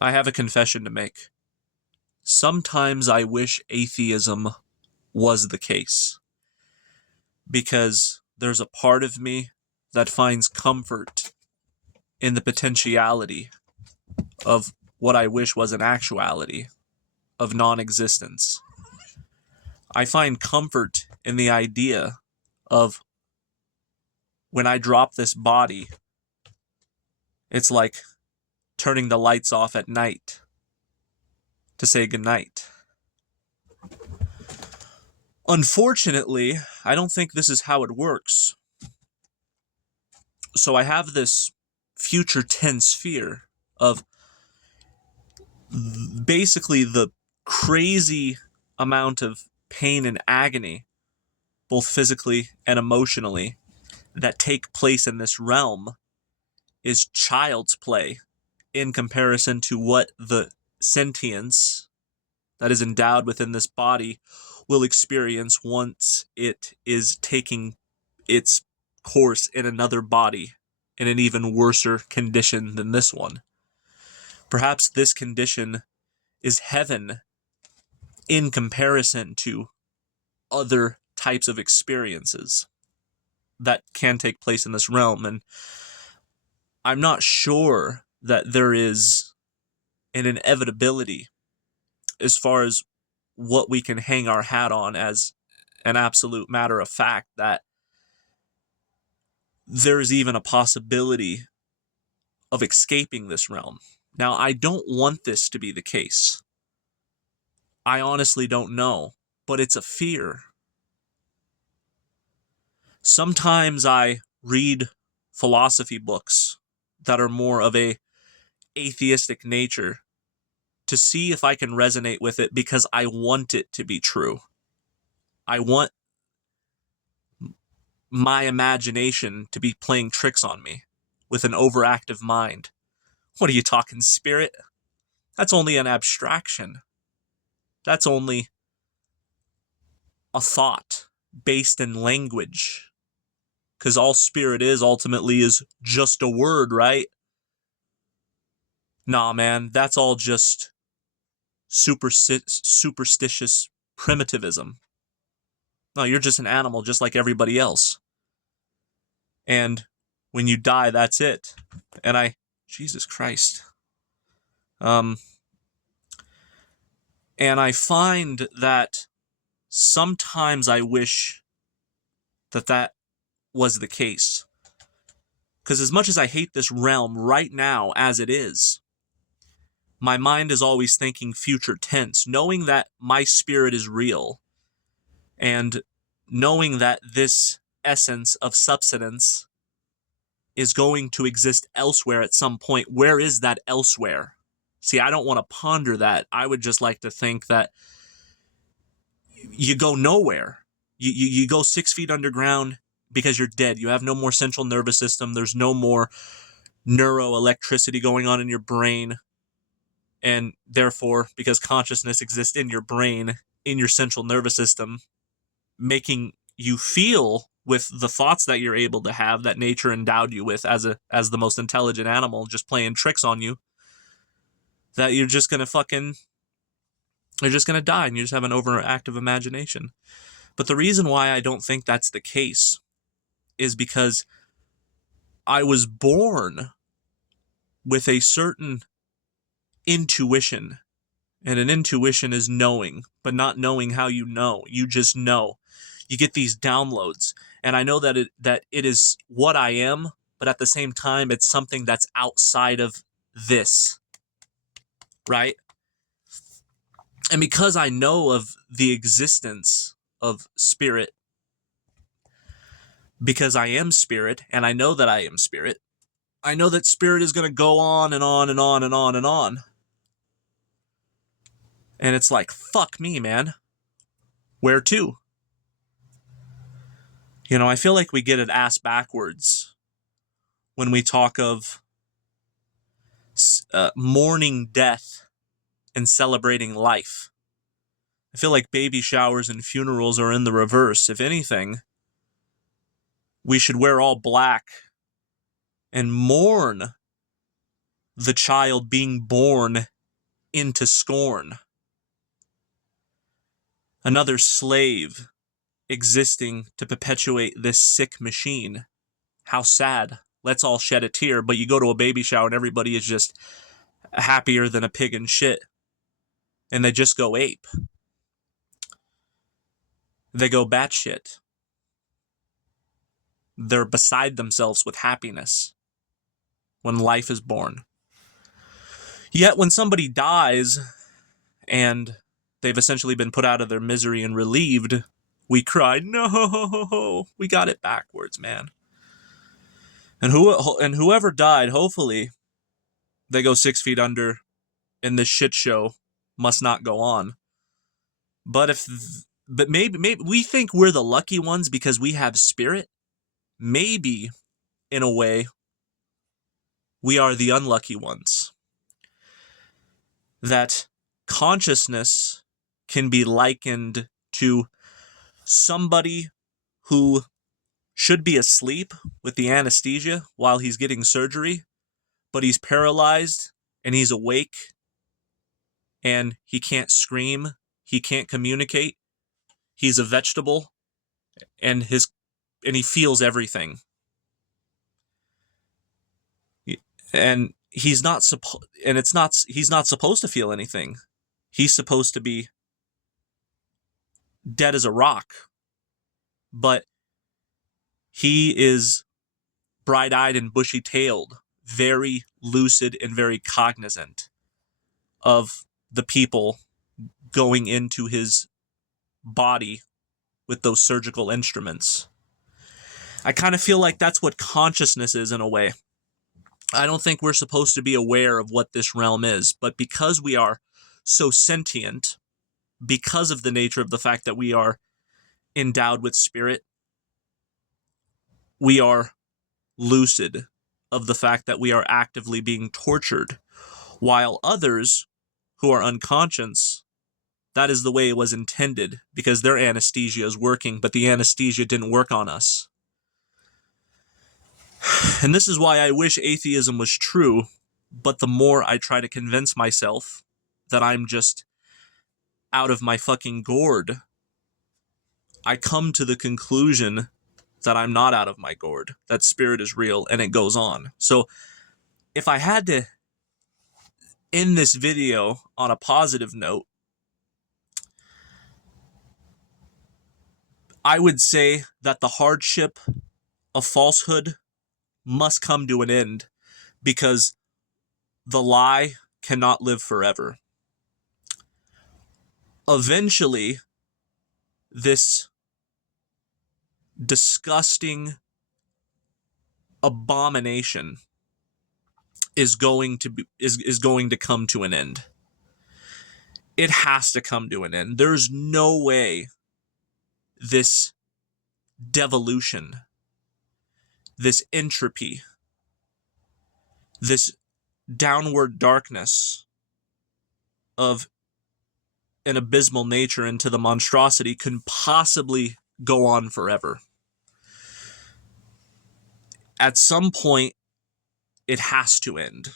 I have a confession to make. Sometimes I wish atheism was the case, because there's a part of me that finds comfort in the potentiality of what I wish was an actuality, of non-existence. I find comfort in the idea of when I drop this body, it's like turning the lights off at night to say goodnight. Unfortunately, I don't think this is how it works. So I have this future tense fear of basically the crazy amount of pain and agony, both physically and emotionally, that take place in this realm is child's play in comparison to what the sentience that is endowed within this body will experience once it is taking its course in another body in an even worser condition than this one. Perhaps this condition is heaven in comparison to other types of experiences that can take place in this realm. And I'm not sure that there is an inevitability as far as what we can hang our hat on as an absolute matter of fact, that there's even a possibility of escaping this realm. Now, I don't want this to be the case. I honestly don't know, but it's a fear. Sometimes I read philosophy books that are more of a atheistic nature to see if I can resonate with it, because I want it to be true. I want my imagination to be playing tricks on me with an overactive mind. What are you talking, spirit? That's only an abstraction. That's only a thought based in language. Because all spirit is ultimately is just a word, right? Nah, man, that's all just superstitious primitivism. No, you're just an animal just like everybody else. And when you die, that's it. And Jesus Christ. And I find that sometimes I wish that was the case. Because as much as I hate this realm right now as it is, my mind is always thinking future tense, knowing that my spirit is real, and knowing that this essence of substance is going to exist elsewhere at some point. Where is that elsewhere? See, I don't want to ponder that. I would just like to think that you go nowhere. You go 6 feet underground because you're dead. You have no more central nervous system. There's no more neuroelectricity going on in your brain. And therefore, because consciousness exists in your brain, in your central nervous system, making you feel with the thoughts that you're able to have, that nature endowed you with as the most intelligent animal, just playing tricks on you, that you're just going to die, and you just have an overactive imagination. But the reason why I don't think that's the case is because I was born with a certain intuition. And an intuition is knowing, but not knowing how you know. You just know. You get these downloads. And I know that it is what I am, but at the same time, it's something that's outside of this. Right? And because I know of the existence of spirit, because I am spirit, and I know that I am spirit, I know that spirit is going to go on and on and on and on and on. And it's like, fuck me, man. Where to? You know, I feel like we get it ass backwards when we talk of mourning death and celebrating life. I feel like baby showers and funerals are in the reverse. If anything, we should wear all black and mourn the child being born into scorn. Another slave existing to perpetuate this sick machine. How sad. Let's all shed a tear, but you go to a baby shower and everybody is just happier than a pig in shit. And they just go ape. They go batshit. They're beside themselves with happiness when life is born. Yet when somebody dies and they've essentially been put out of their misery and relieved, we cry, no, we got it backwards, man. And whoever died, hopefully, they go 6 feet under, and this shit show must not go on. But maybe we think we're the lucky ones because we have spirit. Maybe, in a way, we are the unlucky ones. That consciousness can be likened to somebody who should be asleep with the anesthesia while he's getting surgery, but he's paralyzed and he's awake and he can't scream, he can't communicate, he's a vegetable, and he feels everything. And he's not supposed to feel anything. He's supposed to be dead as a rock. But he is bright-eyed and bushy-tailed, very lucid and very cognizant of the people going into his body with those surgical instruments. I kind of feel like that's what consciousness is in a way. I don't think we're supposed to be aware of what this realm is, but because we are so sentient, because of the nature of the fact that we are endowed with spirit, we are lucid of the fact that we are actively being tortured, while others who are unconscious, that is the way it was intended, because their anesthesia is working, but the anesthesia didn't work on us. And this is why I wish atheism was true, but the more I try to convince myself that I'm just out of my fucking gourd, I come to the conclusion that I'm not out of my gourd, that spirit is real, and it goes on. So if I had to end this video on a positive note, I would say that the hardship of falsehood must come to an end, because the lie cannot live forever. Eventually, this disgusting abomination is going to come to an end. It has to come to an end. There's no way this devolution, this entropy, this downward darkness of an abysmal nature into the monstrosity can possibly go on forever. At some point, it has to end.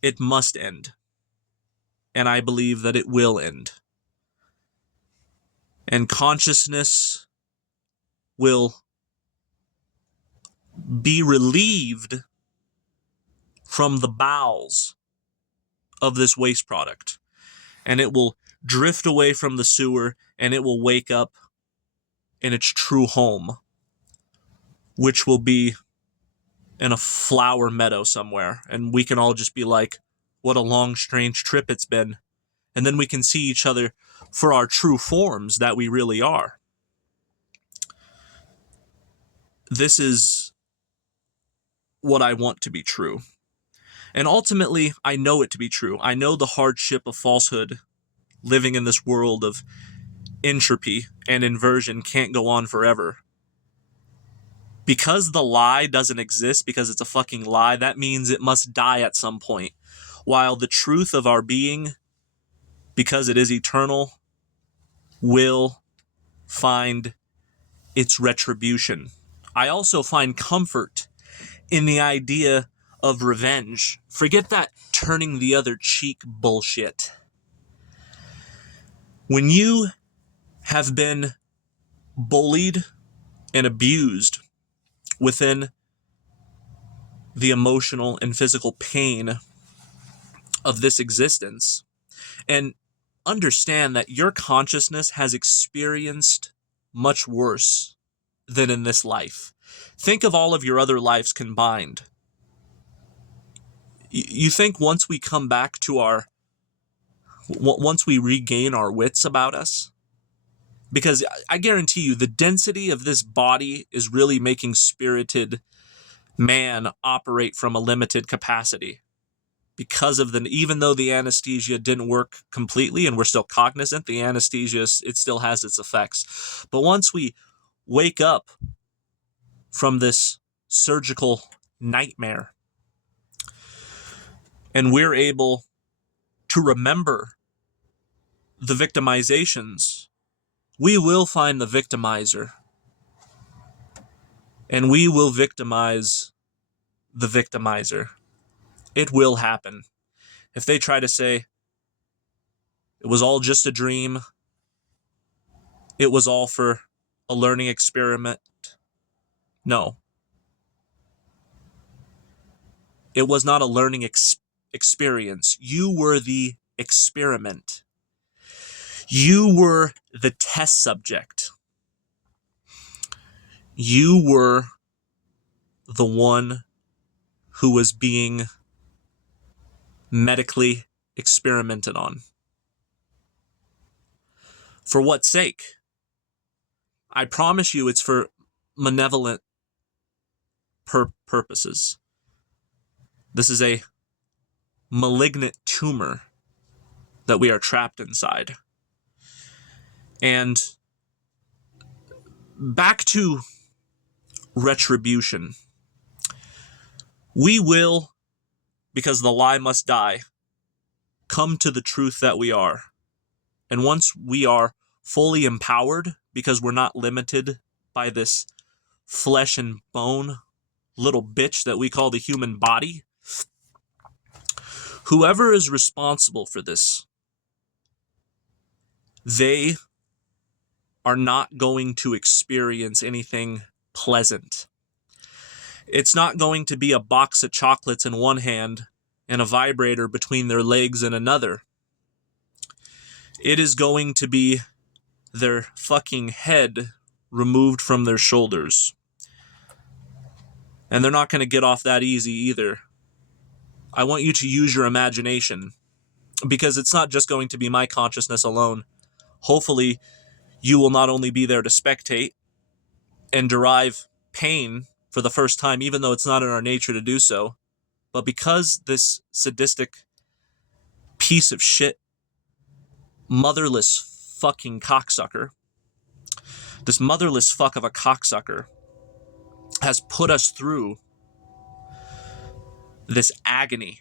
It must end. And I believe that it will end. And consciousness will be relieved from the bowels of this waste product. And it will drift away from the sewer, and it will wake up in its true home, which will be in a flower meadow somewhere. And we can all just be like, what a long, strange trip it's been. And then we can see each other for our true forms that we really are. This is what I want to be true. And ultimately, I know it to be true. I know the hardship of falsehood, living in this world of entropy and inversion, can't go on forever. Because the lie doesn't exist, because it's a fucking lie, that means it must die at some point. While the truth of our being, because it is eternal, will find its retribution. I also find comfort in the idea of revenge. Forget that turning the other cheek bullshit. When you have been bullied and abused within the emotional and physical pain of this existence, and understand that your consciousness has experienced much worse than in this life. Think of all of your other lives combined. You think once we come back to once we regain our wits about us, because I guarantee you the density of this body is really making spirited man operate from a limited capacity because of even though the anesthesia didn't work completely and we're still cognizant, the anesthesia, it still has its effects. But once we wake up from this surgical nightmare and we're able to remember the victimizations, we will find the victimizer and we will victimize the victimizer. It will happen. If they try to say it was all just a dream, it was all for a learning experiment, no. It was not a learning experience. You were the experiment. You were the test subject. You were the one who was being medically experimented on. For what sake? I promise you it's for malevolent purposes. This is a malignant tumor that we are trapped inside. And back to retribution. We will, because the lie must die, come to the truth that we are. And once we are fully empowered, because we're not limited by this flesh and bone little bitch that we call the human body, whoever is responsible for this, they are not going to experience anything pleasant. It's not going to be a box of chocolates in one hand and a vibrator between their legs in another. It is going to be their fucking head removed from their shoulders. And they're not going to get off that easy either. I want you to use your imagination, because it's not just going to be my consciousness alone. Hopefully, you will not only be there to spectate and derive pain for the first time, even though it's not in our nature to do so, but because this sadistic piece of shit, motherless fucking cocksucker, this motherless fuck of a cocksucker has put us through this agony,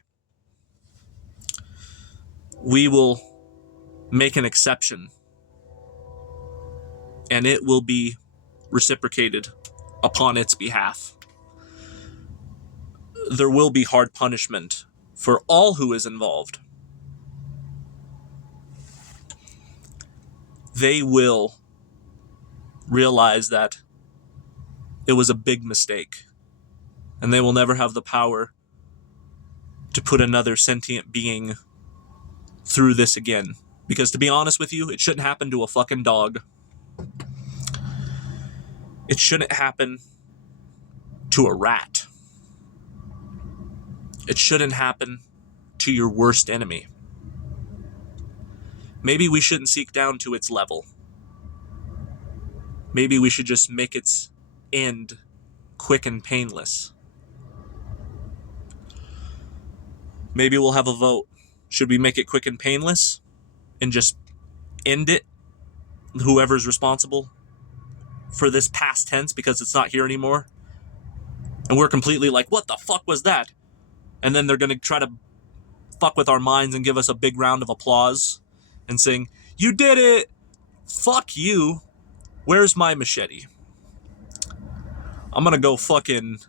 we will make an exception, and it will be reciprocated upon its behalf. There will be hard punishment for all who is involved. They will realize that it was a big mistake, and they will never have the power to put another sentient being through this again. Because to be honest with you, it shouldn't happen to a fucking dog. It shouldn't happen to a rat. It shouldn't happen to your worst enemy. Maybe we shouldn't seek down to its level. Maybe we should just make its end quick and painless. Maybe we'll have a vote. Should we make it quick and painless and just end it? Whoever's responsible for this past tense, because it's not here anymore. And we're completely like, what the fuck was that? And then they're going to try to fuck with our minds and give us a big round of applause and sing, you did it! Fuck you. Where's my machete? I'm going to go fucking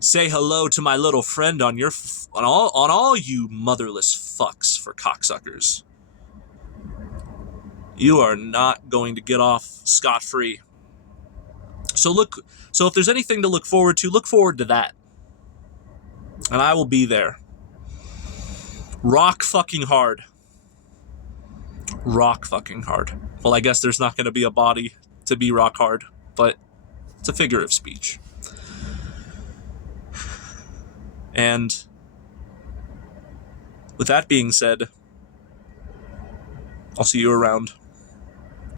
say hello to my little friend on all you motherless fucks for cocksuckers. You are not going to get off scot-free. So if there's anything to look forward to that. And I will be there. Rock fucking hard. Rock fucking hard. Well, I guess there's not going to be a body to be rock hard, but it's a figure of speech. And with that being said, I'll see you around.